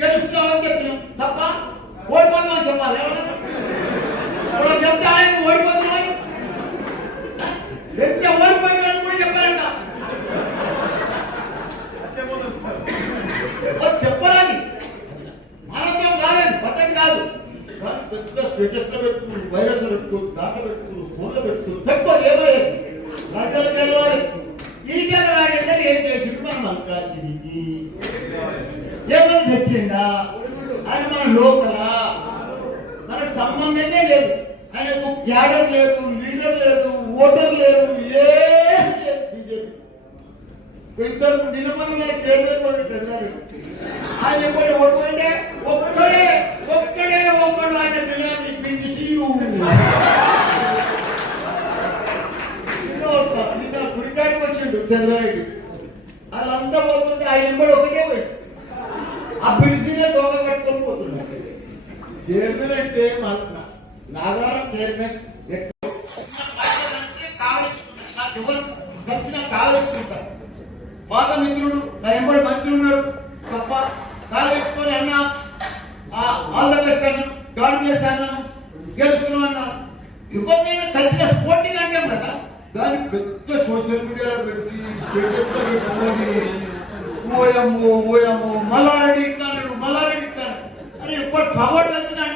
గెలుస్తామని చెప్పినాం తప్ప ఓడిపోతామని చెప్పాలి. ఎవరైనా చెప్తానే ఓడిపోతున్నాయి. వ్యక్తి ఓడిపోయినాడు కూడా చెప్పారంట. చెప్పాలని మానవం కాలేదు, పద్ధతి కాదు. పెద్ద స్టేటస్ లో పెట్టుకుని, వైరస్ లో పెట్టుకుని, దాంట్లో పెట్టుకుని, ఫోన్లో పెట్టుకుని పెట్టుకోవాలి. ఏమయ్యేది రాజ్యాలు గెలవాలి. ఈటల రాజేందర్ ఏం చేసిండు? మనం మల్కాజికి ఏమని తెచ్చిండా? ఆయన మన లోకలా, మనకు సంబంధమే లేదు. ఆయనకు క్యాడర్ లేదు, లీడర్ లేదు, ఓటర్ లేదు, ఏం లేదు. బీజేపీ ఇద్దరు నిలబడి మన చైర్మన్ చదివారు. ఆయన ఎప్పుడు ఓడిపోయింటే ఒక్కడే ఒక్కడు ఆయన పిల్లల్ని పిలిచి గుడికాడికి వచ్చిండు చంద్రారెడ్డి. వాళ్ళంతా పోతుంటే ఆయన కూడా ఒకటే పోయింది. ఆ పిలిచినే దోగ కట్టుకొని పోతున్నాడు. చైర్మన్ అంటే నాగారం చైర్మన్ నాకు ఎవరు నచ్చిన కాలేసుకుంటారు. పాత మిత్రుడు నా ఎంబడి మంత్రి ఉన్నాడు తప్ప కాలేసుకొని అన్నా ఆల్ ద బెస్ట్ అన్నాను, గాడ్ బ్లెస్ అన్నాను, గెలుస్తున్నాం అన్నాను. ఎవరినైనా కలిసిన స్పోర్టింగ్ అంటే కదా, దాన్ని పెద్ద సోషల్ మీడియాలో పెట్టి స్టేటస్ లో పెట్టుకొని ఓయమ్మో మల్లారెడ్డి ఇట్లాడు. అరే ఎప్పుడు పగోడు వెళ్తున్నాడు.